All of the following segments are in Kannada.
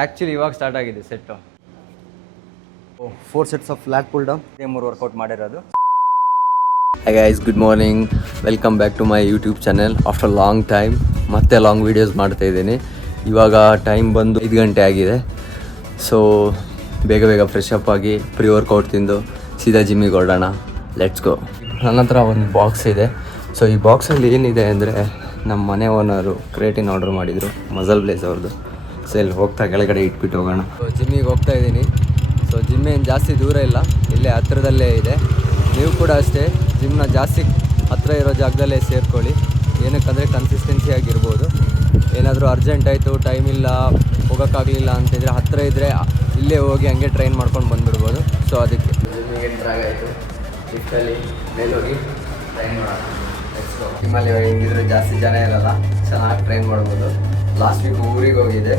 ಆ್ಯಕ್ಚುಲಿ ಇವಾಗ ಸ್ಟಾರ್ಟ್ ಆಗಿದೆ set. 4 sets of flat pull down. 3 workout ಮಾಡಿರೋದು. Hi guys, good morning. Welcome back to my YouTube channel. After long time ಮತ್ತೆ ಲಾಂಗ್ ವೀಡಿಯೋಸ್ ಮಾಡ್ತಾ ಇದ್ದೀನಿ. ಇವಾಗ ಟೈಮ್ ಬಂದು 5 ಗಂಟೆ ಆಗಿದೆ. ಸೊ ಬೇಗ ಫ್ರೆಶ್ ಅಪ್ ಆಗಿ ಪ್ರೀ ವರ್ಕೌಟ್ ತಿಂದು ಸೀದಾ ಜಿಮ್ಮಿಗೆ ಹೊರಡೋಣ. Let's go. ನನ್ನ ಹತ್ರ ಒಂದು ಬಾಕ್ಸ್ ಇದೆ. ಸೊ ಈ ಬಾಕ್ಸಲ್ಲಿ ಏನಿದೆ ಅಂದರೆ ನಮ್ಮ ಮನೆ ಓನರು ಕ್ರೇಟಿನ್ ಆರ್ಡರ್ ಮಾಡಿದರು, ಮಜಲ್ ಬ್ಲೇಸ್ ಅವ್ರದ್ದು. ಸೊ ಇಲ್ಲಿ ಹೋಗ್ತಾ ಕೆಳಗಡೆ ಇಟ್ಬಿಟ್ಟು ಹೋಗೋಣ. ಸೊ ಜಿಮ್ಮಿಗೆ ಹೋಗ್ತಾ ಇದ್ದೀನಿ. ಸೊ ಜಿಮ್ ಏನು ಜಾಸ್ತಿ ದೂರ ಇಲ್ಲ, ಇಲ್ಲೇ ಹತ್ತಿರದಲ್ಲೇ ಇದೆ. ನೀವು ಕೂಡ ಅಷ್ಟೇ ಜಿಮ್ನ ಜಾಸ್ತಿ ಹತ್ತಿರ ಇರೋ ಜಾಗದಲ್ಲೇ ಸೇರ್ಕೊಳ್ಳಿ. ಏನಕ್ಕಂದರೆ ಕನ್ಸಿಸ್ಟೆನ್ಸಿ ಆಗಿರ್ಬೋದು. ಏನಾದರೂ ಅರ್ಜೆಂಟ್ ಆಯಿತು, ಟೈಮ್ ಇಲ್ಲ, ಹೋಗೋಕ್ಕಾಗಲಿಲ್ಲ ಅಂತಿದ್ರೆ ಹತ್ತಿರ ಇದ್ದರೆ ಇಲ್ಲೇ ಹೋಗಿ ಹಂಗೆ ಟ್ರೈನ್ ಮಾಡ್ಕೊಂಡು ಬಂದುಬಿಡ್ಬೋದು. ಸೊ ಅದಕ್ಕೆ ಜಿಮ್ಮಿಗೆ ಎಂಟ್ರ್ ಆಗಾಯಿತು. ಲಿಫ್ಟಲ್ಲಿ ಮೇಲೆ ಹೋಗಿ ಟ್ರೈನ್ ಮಾಡೋಣ. ಜಿಮ್ಮಲ್ಲಿ ಹಿಂಗಿದ್ರೆ ಜಾಸ್ತಿ ಜನ ಇರಲ್ಲ, ಚೆನ್ನಾಗಿ ಟ್ರೈನ್ ಮಾಡ್ಬೋದು. ಲಾಸ್ಟ್ ವೀಕ್ ಊರಿಗೆ ಹೋಗಿದೆ.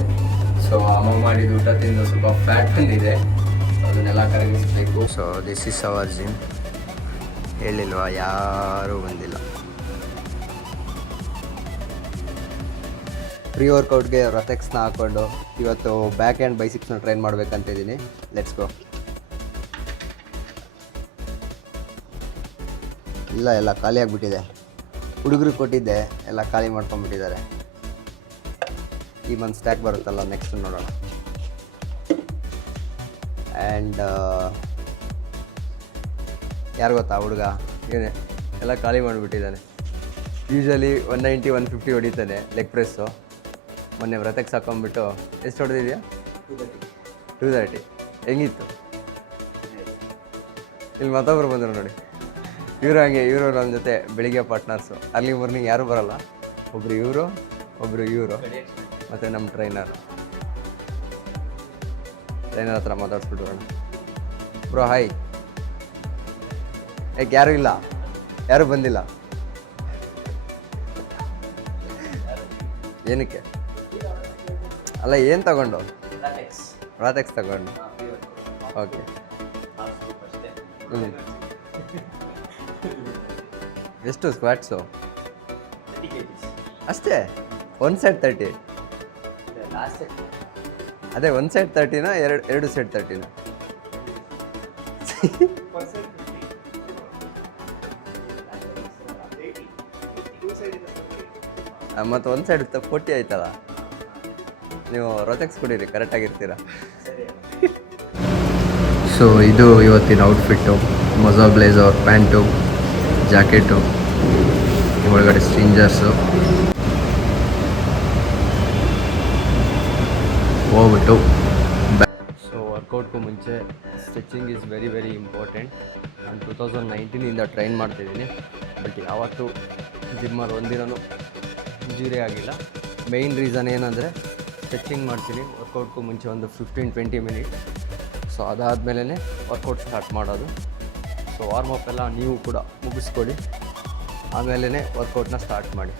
ಸೊ ಅಮ್ಮ ಮಾಡಿದ ಊಟ ತಿಂದು ಸ್ವಲ್ಪ ಫ್ಯಾಟ್ ಬಂದಿದೆ. ಅದನ್ನೆಲ್ಲ ಕರಗಿಸ್ಬೇಕು. So this is our gym. ಹೇಳಿಲ್ವಾ, ಯಾರೂ ಬಂದಿಲ್ಲ. ಪ್ರೀ ವರ್ಕೌಟ್ಗೆ ರೊತೆಕ್ಸ್ನ ಹಾಕ್ಕೊಂಡು ಇವತ್ತು ಬ್ಯಾಕ್ ಆ್ಯಂಡ್ ಬೈಸಿಕ್ಸ್ನ ಟ್ರೈನ್ ಮಾಡಬೇಕಂತಿದ್ದೀನಿ. Let's go. ಎಲ್ಲ ಖಾಲಿ ಆಗಿಬಿಟ್ಟಿದೆ. ಹುಡುಗರಿಗೆ ಕೊಟ್ಟಿದ್ದೆ, ಎಲ್ಲ ಖಾಲಿ ಮಾಡ್ಕೊಂಡ್ಬಿಟ್ಟಿದ್ದಾರೆ. ಈ ಮಂತ್ ಸ್ಟ್ಯಾಕ್ ಬರುತ್ತಲ್ಲ, ನೆಕ್ಸ್ಟ್ ನೋಡೋಣ. ಆ್ಯಂಡ್ ಯಾರು ಗೊತ್ತಾ ಹುಡುಗ, ಇವನೇ ಎಲ್ಲ ಖಾಲಿ ಮಾಡಿಬಿಟ್ಟಿದ್ದಾನೆ. ಯೂಶ್ವಲಿ 190 150 ಹೊಡಿತಾನೆ ಲೆಗ್ ಪ್ರೆಸ್ಸು. ಮೊನ್ನೆ ವ್ರತಕ್ಕೆ ಹಾಕೊಂಡ್ಬಿಟ್ಟು ಎಷ್ಟು ಹೊಡೆದಿದೆಯಾ? 230. ಹೆಂಗಿತ್ತು? ಇಲ್ಲಿ ಮತ್ತೊಬ್ಬರು ಬಂದರು ನೋಡಿ, ಇವರು ಹಂಗೆ. ಇವರು ನನ್ನ ಜೊತೆ ಬೆಳಿಗ್ಗೆ ಪಾರ್ಟ್ನರ್ಸು. ಅರ್ಲಿ ಮಾರ್ನಿಂಗ್ ಯಾರೂ ಬರೋಲ್ಲ. ಒಬ್ಬರು ಇವರು ಮತ್ತು ನಮ್ಮ ಟ್ರೈನರ್ ಹತ್ರ ಮಾತಾಡ್ಸ್ಬಿಟ್ಟು ಬರೋಣ. Bro hi. ಯಾಕೆ ಯಾರೂ ಇಲ್ಲ, ಯಾರೂ ಬಂದಿಲ್ಲ? ಏನಕ್ಕೆ? ಅಲ್ಲ, ಏನು ತಗೊಂಡು? ರಾತೆಕ್ಸ್ ತಗೊಂಡು. ಓಕೆ. ಎಷ್ಟು ಸ್ಕ್ವಾಟ್ಸು? ಅಷ್ಟೇ? ಒಂದು ಸೆಟ್ 30? ಅದೇ ಒಂದು ಸೆಟ್ 30ನಾ, ಎರಡು ಸೆಟ್ 30ನಾ? ಮತ್ತು ಒಂದು ಸೈಡ್ 40 ಆಯ್ತಲ್ಲ. ನೀವು ರೋತೆಕ್ಸ್ ಕುಡೀರಿ, ಕರೆಕ್ಟಾಗಿರ್ತೀರ. ಸೊ ಇದು ಇವತ್ತಿನ ಔಟ್ಫಿಟ್ಟು. ಮೊಜಾ ಬ್ಲೇಸರ್, ಪ್ಯಾಂಟು, ಜಾಕೆಟು, ಒಳಗಡೆ ಸ್ಟ್ರಿಂಜರ್ಸು. ಹೋಗ್ಬಿಟ್ಟು ಸೊ ವರ್ಕೌಟ್ಗೂ ಮುಂಚೆ ಸ್ಟ್ರೆಚಿಂಗ್ ಈಸ್ ವೆರಿ ಇಂಪಾರ್ಟೆಂಟ್. ನಾನು 2019ಇಂದ ಟ್ರೈನ್ ಮಾಡ್ತಿದ್ದೀನಿ. ಬಟ್ ಯಾವತ್ತೂ ಜಿಮ್ಮಲ್ಲಿ ಒಂದಿನೂ ಇಂಜುರಿ ಆಗಿಲ್ಲ. ಮೇಯ್ನ್ ರೀಸನ್ ಏನಂದರೆ ಸ್ಟ್ರೆಚಿಂಗ್ ಮಾಡ್ತೀನಿ ವರ್ಕೌಟ್ಗೂ ಮುಂಚೆ ಒಂದು 15-20 ಮಿನಿಟ್. ಸೊ ಅದಾದಮೇಲೆ ವರ್ಕೌಟ್ ಸ್ಟಾರ್ಟ್ ಮಾಡೋದು. ಸೊ ವಾರ್ಮಪ್ ಎಲ್ಲ ನೀವು ಕೂಡ ಮುಗಿಸ್ಕೊಳ್ಳಿ, ಆಮೇಲೆ ವರ್ಕೌಟ್ನ ಸ್ಟಾರ್ಟ್ ಮಾಡಿ.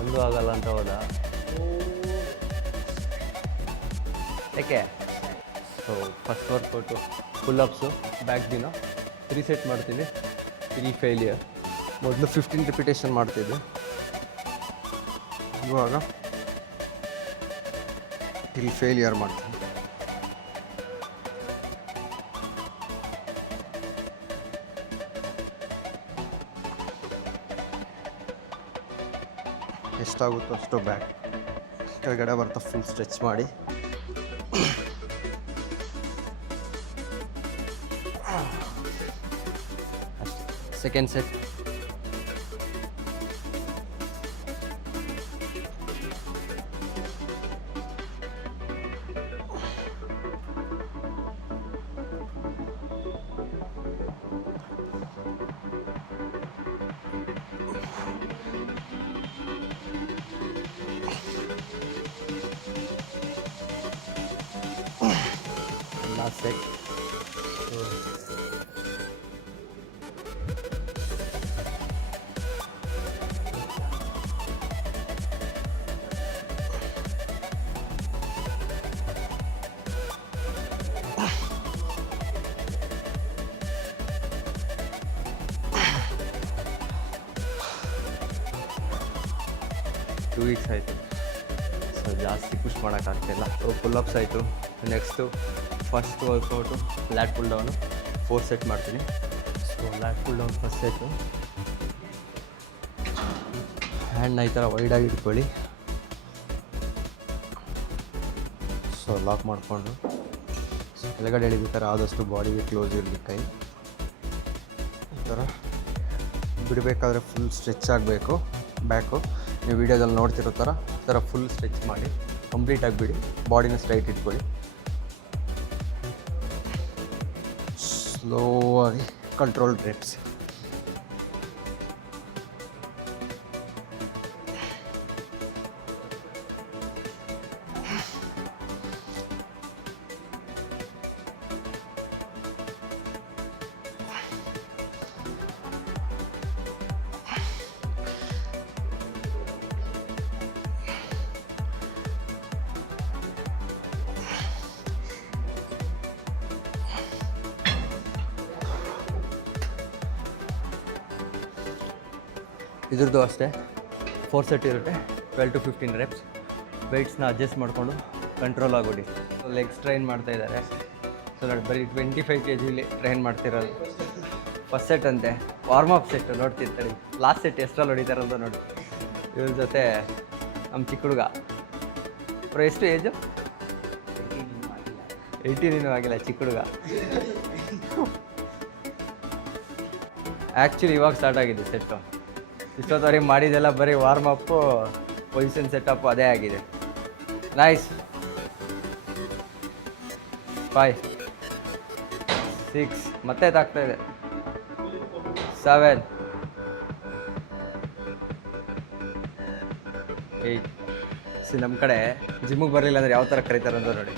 ಒಂದು ಆಗಲ್ಲ ಅಂತ ಹೋದ ಯಾಕೆ? ಸೊ ಫಸ್ಟ್ ವರ್ಕೌಟು ಪುಲ್-ಅಪ್ಸು, ಬ್ಯಾಕ್ ದಿನ 3 ಸೆಟ್ ಮಾಡ್ತೀನಿ. 3 ಫೇಲಿಯರ್. ಮೊದಲು 15 ರಿಪಿಟೇಷನ್ ಮಾಡ್ತಿದ್ದೆ, ಇವಾಗ 3 ಫೇಲಿಯರ್ ಮಾಡ್ತೀನಿ. ಎಷ್ಟಾಗುತ್ತೋ ಅಷ್ಟು ಬ್ಯಾಕ್ ಕೆಳಗಡೆ ಬರ್ತಾ ಫುಲ್ ಸ್ಟ್ರೆಚ್ ಮಾಡಿ. Second set. last set. 2 weeks ಆಯಿತು. ಸೊ ಜಾಸ್ತಿ ಪುಷ್ ಮಾಡೋಕ್ಕಾಗ್ತಿಲ್ಲ. ಸೊ ಪುಲ್-ಅಪ್ಸ್ ಆಯಿತು. Next first workout lat pull down 4 set ಮಾಡ್ತೀನಿ. So lat pull down first set. ಹ್ಯಾಂಡ್ನ ಈ ಥರ ವೈಡಾಗಿ ಇಟ್ಕೊಳ್ಳಿ. ಸೊ ಲಾಕ್ ಮಾಡಿಕೊಂಡು ಕೆಳಗಡೆ ಎಳಿಬೇಕಾದ್ರೆ ಆದಷ್ಟು ಬಾಡಿಗೆ ಕ್ಲೋಸ್ ಇರಲಿ ಕೈ. ಈ ಥರ ಬಿಡಬೇಕಾದ್ರೆ ಫುಲ್ ಸ್ಟ್ರೆಚ್ ಆಗಬೇಕು ಬ್ಯಾಕು. ನೀವು ವೀಡಿಯೋದಲ್ಲಿ ನೋಡ್ತಿರೋ ಥರ ಈ ಥರ ಫುಲ್ ಸ್ಟ್ರೆಚ್ ಮಾಡಿ ಕಂಪ್ಲೀಟಾಗಿ ಬಿಡಿ. ಬಾಡಿನ ಸ್ಟ್ರೈಟ್ ಇಟ್ಕೊಳ್ಳಿ. ಸ್ಲೋ ಆಗಿ ಕಂಟ್ರೋಲ್ ರೆಪ್ಸ್. ಇದ್ರದ್ದು ಅಷ್ಟೇ 4 ಸೆಟ್ ಇರುತ್ತೆ. 12 to 15 ರೆಪ್ಸ್. ವೆಯ್ಟ್ಸ್ನ ಅಡ್ಜಸ್ಟ್ ಮಾಡಿಕೊಂಡು ಕಂಟ್ರೋಲ್ ಆಗೋಡಿ. ಲೆಗ್ಸ್ ಟ್ರೈನ್ ಮಾಡ್ತಾಯಿದ್ದಾರೆ. ಸೊ ನೋಡಿ ಬರೀ 25 kg ಟ್ರೈನ್ ಮಾಡ್ತಿರೋದು. ಫಸ್ಟ್ ಸೆಟ್ ಅಂತೆ ವಾರ್ಮಪ್ ಸೆಟ್ ನೋಡ್ತಿರ್ತಾರೆ. ಲಾಸ್ಟ್ ಸೆಟ್ ಎಷ್ಟರಲ್ಲಿ ಹೊಡಿತಾರಂತ ನೋಡಿ. ಇವ್ರ ಜೊತೆ ನಮ್ಮ ಚಿಕ್ಕ ಹುಡುಗ ಅವ್ರು ಎಷ್ಟು ಏಜು? 18 ಇನ್ನೂ ಆಗಿಲ್ಲ ಚಿಕ್ಕ ಹುಡುಗ. ಆ್ಯಕ್ಚುಲಿ ಇವಾಗ ಸ್ಟಾರ್ಟ್ ಆಗಿದೆ ಸೆಟ್ಟು. ಇಷ್ಟೊತ್ತವರೆಗೆ ಮಾಡಿದ್ದೆಲ್ಲ ಬರೀ ವಾರ್ಮಪ್ಪು ಪೊಸಿಷನ್ ಸೆಟಪ್ಪು ಅದೇ ಆಗಿದೆ. ನೈಸ್. 5 6 ಮತ್ತೆ ತಾಗ್ತಾಯಿದೆ. 7 8. ನಮ್ಮ ಕಡೆ ಜಿಮ್ಮಿಗೆ ಬರಲಿಲ್ಲ ಅಂದರೆ ಯಾವ ಥರ ಕರೀತಾರೆ ಅಂತ ನೋಡಿ.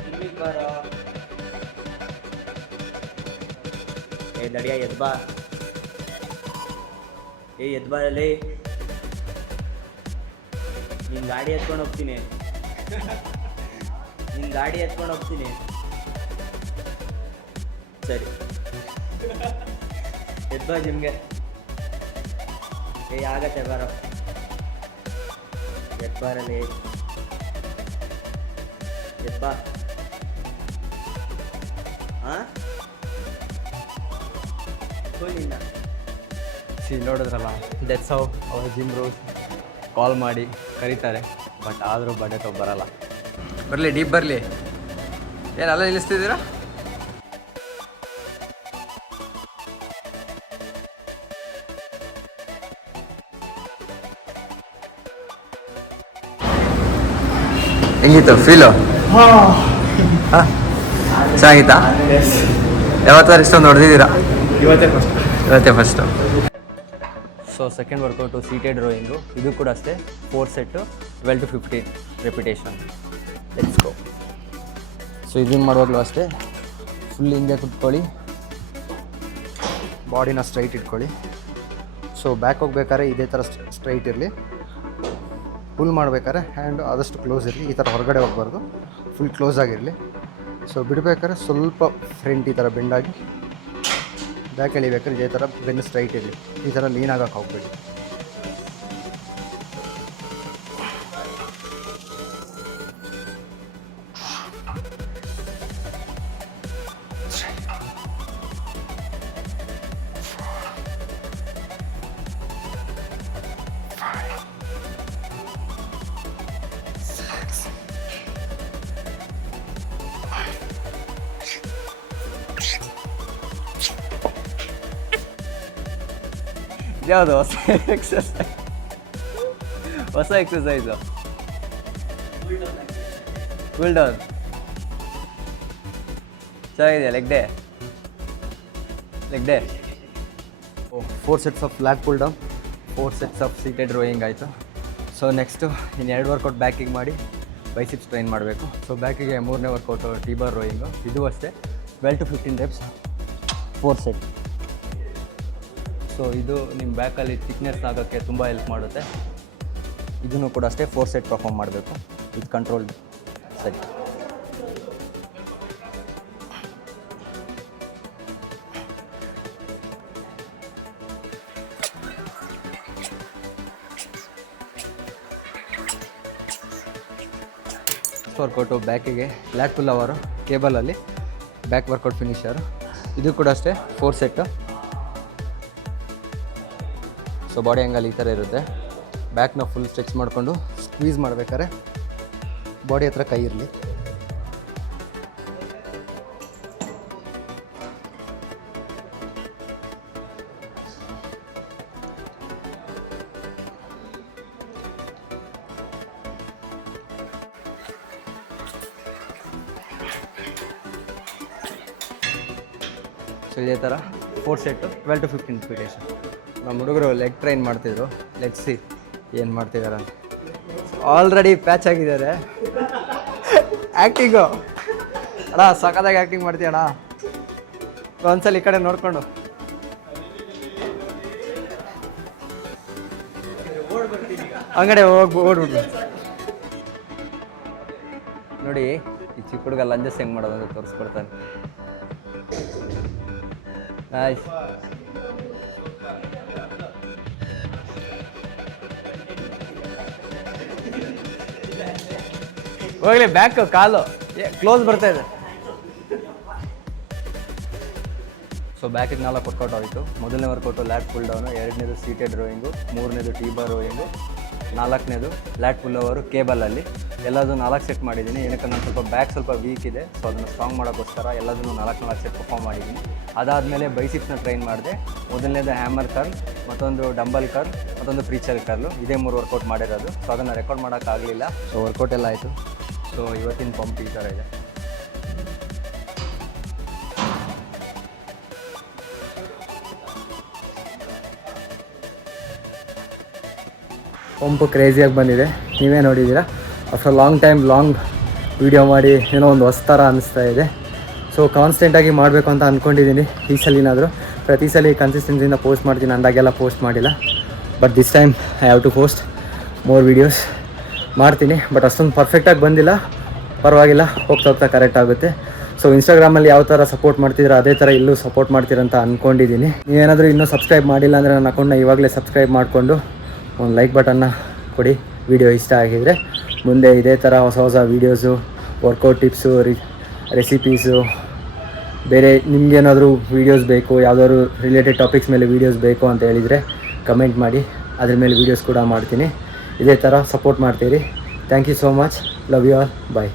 ನಡಿಯ ಎದ್ಬಾ, ಎದ್ಬಾರಲ್ಲಿ ನಿನ್ನ ಗಾಡಿ ಎತ್ಕೊಂಡು ಹೋಗ್ತೀನಿ, ನಿನ್ನ ಗಾಡಿ ಎತ್ಕೊಂಡು ಹೋಗ್ತೀನಿ. ಸರಿ ಎದ್ಬಾ ಜಿಮ್ಗೆ. ಆಗತ್ತೆ ಬಾರೋ, ಎದ್ಬಾರಲ್ಲಿ ಎದ್ಬಾ. ಹಾಂ ನಿನ್ನ ನೋಡಿದ್ರಲ್ಲ, that's how our gym rules. Call ಮಾಡಿ ಕರೀತಾರೆ, ಬಟ್ ಆದರೂ ಬಡ್ಡೆ ಬರಲ್ಲ. ಬರಲಿ ಡೀಪ್ ಬರಲಿ. ಏನು ಅಲ್ಲ ನಿಲ್ಲಿಸ್ತಿದ್ದೀರಾ? ಹೆಂಗಿತ್ತು ಫೀಲು? ಹಾಂ ಚೆನ್ನಾಗಿತ್ತಾ? ಯಾವತ್ತಾರು ಇಷ್ಟೊಂದು ಹೊಡೆದಿದ್ದೀರಾ? ಇವತ್ತೇ first. So second workout seated rowing. ಇದು ಕೂಡ ಅಷ್ಟೇ 4 set 12 to 15 repetition. Let's go. So ಇದನ್ನು ಮಾಡುವಾಗಲೂ ಅಷ್ಟೇ ಫುಲ್ ಹಿಂದೆ ಕುತ್ಕೊಳ್ಳಿ, ಬಾಡಿನ ಸ್ಟ್ರೈಟ್ ಇಟ್ಕೊಳ್ಳಿ. ಸೊ ಬ್ಯಾಕ್ ಹೋಗ್ಬೇಕಾದ್ರೆ ಇದೇ ಥರ ಸ್ಟ್ರೈಟ್ ಇರಲಿ. ಫುಲ್ ಮಾಡಬೇಕಾದ್ರೆ ಹ್ಯಾಂಡ್ ಆದಷ್ಟು ಕ್ಲೋಸ್ ಇರಲಿ. ಈ ಥರ ಹೊರಗಡೆ ಹೋಗ್ಬಾರ್ದು, ಫುಲ್ ಕ್ಲೋಸ್ ಆಗಿರಲಿ. ಸೊ ಬಿಡಬೇಕಾದ್ರೆ ಸ್ವಲ್ಪ ಫ್ರಂಟ್ ಈ ಥರ ಬೆಂಡಾಗಿ, ಬ್ಯಾಕ್ ಎಳಿಬೇಕಾದ್ರೆ ಇದೇ ಥರ ಬೆನ್ನು ಸ್ಟ್ರೈಟ್ ಇರಲಿ. ಈ ಥರ ಲೀನ್ ಆಗೋಕ್ಕೆ ಹೋಗ್ಬೇಡಿ. ಯಾವುದು ಹೊಸ ಎಕ್ಸಸೈಸು? ಕೂಲ್ ಡೌನ್ ಚೆನ್ನಾಗಿದೆಯಾ? Leg day 4 sets of flat pull down, 4 sets of seated rowing ಆಯಿತು. ಸೊ ನೆಕ್ಸ್ಟು ಇನ್ನು 2 ವರ್ಕೌಟ್ ಬ್ಯಾಕಿಗೆ ಮಾಡಿ ಬೈಸಿಪ್ಸ್ ಟ್ರೈನ್ ಮಾಡಬೇಕು. ಸೊ ಬ್ಯಾಕಿಗೆ 3ನೇ ವರ್ಕೌಟು ಟೀ ಬಾರ್ ರೋಯಿಂಗು. ಇದು ಅಷ್ಟೇ 12 to 15 ರೆಪ್ಸ್, 4 ಸೆಟ್. ಸೊ ಇದು ನಿಮ್ಮ ಬ್ಯಾಕಲ್ಲಿ ಥಿಕ್ನೆಸ್ ಆಗೋಕ್ಕೆ ತುಂಬ ಹೆಲ್ಪ್ ಮಾಡುತ್ತೆ. ಇದನ್ನು ಕೂಡ ಅಷ್ಟೇ 4 ಸೆಟ್ ಪರ್ಫಾರ್ಮ್ ಮಾಡಬೇಕು with control set. Next workout ಬ್ಯಾಕಿಗೆ ಲ್ಯಾಟ್ ಪುಲ್ ಅವರು ಕೇಬಲಲ್ಲಿ ಬ್ಯಾಕ್ ವರ್ಕೌಟ್ ಫಿನಿಷರು. ಇದು ಕೂಡ ಅಷ್ಟೇ 4 ಸೆಟ್ಟು. ಸೊ ಬಾಡಿ ಆ್ಯಂಗಲ್ ಈ ಥರ ಇರುತ್ತೆ. ಬ್ಯಾಕ್ನ ಫುಲ್ ಸ್ಟ್ರೆಚ್ ಮಾಡಿಕೊಂಡು ಸ್ಕ್ವೀಸ್ ಮಾಡ್ಬೇಕಾದ್ರೆ ಬಾಡಿ ಹತ್ರ ಕೈ ಇರಲಿ. ಸೊ ಇದೇ ಥರ 4 ಸೆಟ್ಟು 12 to 15 ರಿಪಿಟೇಷನ್. ನಮ್ಮ ಹುಡುಗರು ಲೆಗ್ ಟ್ರೈನ್ ಮಾಡ್ತಿದ್ರು. ಲೆಗ್ ಸಿ ಏನು ಮಾಡ್ತಿದ್ದಾರೆ ಅಂತ. ಆಲ್ರೆಡಿ ಪ್ಯಾಚ್ ಆಗಿದ್ದಾರೆ. ಆ್ಯಕ್ಟಿಂಗು ಅಣ್ಣ ಸಖತ್ತಾಗಿ ಆ್ಯಕ್ಟಿಂಗ್ ಮಾಡ್ತೀಯ ಅಣ್ಣ. ಒಂದ್ಸಲ ಈ ಕಡೆ ನೋಡಿಕೊಂಡು ಅಂಗಡಿ ಹೋಗಿ ಓಡ್ಬಿಟ್ಟು ನೋಡಿ ಈ ಚಿಕ್ಕ ಹುಡುಗ ಲಂಜಸ್ ಹೆಂಗೆ ಮಾಡೋದು ಅಂತ ತೋರಿಸ್ಕೊಡ್ತಾನೆ. ನೈಸ್. ಹೋಗ್ಲಿ ಬ್ಯಾಕ್ ಕಾಲು ಕ್ಲೋಸ್ ಬರ್ತಾ ಇದೆ. ಸೊ ಬ್ಯಾಕಿಗೆ 4 ವರ್ಕೌಟ್ ಆಯಿತು. ಮೊದಲನೇ ವರ್ಕೌಟು ಲ್ಯಾಟ್ ಪುಲ್ ಡೌನು, 2ನೇದು ಸೀಟೆಡ್ ರೋಯಿಂಗು, 3ನೇದು ಟೀ ಬಾರ್ ರೋಯಿಂಗು, 4ನೇದು ಲ್ಯಾಟ್ ಪುಲ್ ಓವರು ಕೇಬಲಲ್ಲಿ. ಎಲ್ಲದೂ 4 ಸೆಟ್ ಮಾಡಿದ್ದೀನಿ. ಏನಕ್ಕೆ ನಾನು ಸ್ವಲ್ಪ ಬ್ಯಾಕ್ ಸ್ವಲ್ಪ ವೀಕ್ ಇದೆ, ಸೊ ಅದನ್ನು ಸ್ಟ್ರಾಂಗ್ ಮಾಡೋಕ್ಕೋಸ್ಕರ ಎಲ್ಲದನ್ನು 4 ಸೆಟ್ ಪರ್ಫಾರ್ಮ್ ಮಾಡಿದ್ದೀನಿ. ಅದಾದಮೇಲೆ ಬೈಸಿಪ್ಸ್ನ ಟ್ರೈನ್ ಮಾಡಿದೆ. ಮೊದಲನೇದು ಹ್ಯಾಮರ್ ಕರ್ಲ್, ಮತ್ತೊಂದು ಡಂಬಲ್ ಕರ್ಲ್, ಮತ್ತೊಂದು ಪ್ರೀಚರ್ ಕರ್ಲು. ಇದೇ 3 ವರ್ಕೌಟ್ ಮಾಡಿರೋದು. ಸೊ ಅದನ್ನು ರೆಕಾರ್ಡ್ ಮಾಡೋಕ್ಕಾಗಲಿಲ್ಲ. ಸೊ ವರ್ಕೌಟ್ ಎಲ್ಲ ಆಯಿತು. ಸೊ ಇವತ್ತಿನ ಪಂಪ್ ಈ ಥರ ಇದೆ. ಪಂಪು ಕ್ರೇಜಿಯಾಗಿ ಬಂದಿದೆ. ನೀವೇ ನೋಡಿದ್ದೀರಾ. ಆಫ್ಟರ್ ಲಾಂಗ್ ವೀಡಿಯೋ ಮಾಡಿ ಏನೋ ಒಂದು ಹೊಸ ಥರ ಅನ್ನಿಸ್ತಾ ಇದೆ. ಸೊ ಕಾನ್ಸ್ಟೆಂಟಾಗಿ ಮಾಡಬೇಕು ಅಂತ ಅಂದ್ಕೊಂಡಿದ್ದೀನಿ. ಈ ಸಲಿನಾದರೂ ಪ್ರತಿ ಸಲ ಕನ್ಸಿಸ್ಟೆನ್ಸಿಯಿಂದ ಪೋಸ್ಟ್ ಮಾಡ್ತೀನಿ, ಅಂದಾಗೆಲ್ಲ ಪೋಸ್ಟ್ ಮಾಡಿಲ್ಲ. But this time I have to post more videos ಮಾಡ್ತೀನಿ. ಬಟ್ ಅಷ್ಟೊಂದು ಪರ್ಫೆಕ್ಟಾಗಿ ಬಂದಿಲ್ಲ, ಪರವಾಗಿಲ್ಲ, ಹೋಗ್ತಾ ಕರೆಕ್ಟ್ ಆಗುತ್ತೆ. ಸೊ ಇನ್ಸ್ಟಾಗ್ರಾಮಲ್ಲಿ ಯಾವ ಥರ ಸಪೋರ್ಟ್ ಮಾಡ್ತಿದ್ದೀರೋ ಅದೇ ಥರ ಇಲ್ಲೂ ಸಪೋರ್ಟ್ ಮಾಡ್ತೀರಂತ ಅಂದ್ಕೊಂಡಿದ್ದೀನಿ. ನೀವೇನಾದರೂ ಇನ್ನೂ ಸಬ್ಸ್ಕ್ರೈಬ್ ಮಾಡಿಲ್ಲ ಅಂದರೆ ನನ್ನ ಅಕೌಂಟ್ನ ಇವಾಗಲೇ ಸಬ್ಸ್ಕ್ರೈಬ್ ಮಾಡಿಕೊಂಡು ಒಂದು ಲೈಕ್ ಬಟನ್ನ ಕೊಡಿ. ವಿಡಿಯೋ ಇಷ್ಟ ಆಗಿದರೆ ಮುಂದೆ ಇದೇ ಥರ ಹೊಸ ವೀಡಿಯೋಸು, ವರ್ಕೌಟ್ ಟಿಪ್ಸು, ರೆಸಿಪೀಸು, ಬೇರೆ ನಿಮಗೇನಾದರೂ ವೀಡಿಯೋಸ್ ಬೇಕು, ಯಾವುದಾದ್ರು ರಿಲೇಟೆಡ್ ಟಾಪಿಕ್ಸ್ ಮೇಲೆ ವೀಡಿಯೋಸ್ ಬೇಕು ಅಂತ ಹೇಳಿದರೆ ಕಮೆಂಟ್ ಮಾಡಿ, ಅದ್ರ ಮೇಲೆ ವೀಡಿಯೋಸ್ ಕೂಡ ಮಾಡ್ತೀನಿ. ಇದೇ ಥರ ಸಪೋರ್ಟ್ ಮಾಡ್ತೀರಿ. Thank you so much. Love you all. Bye.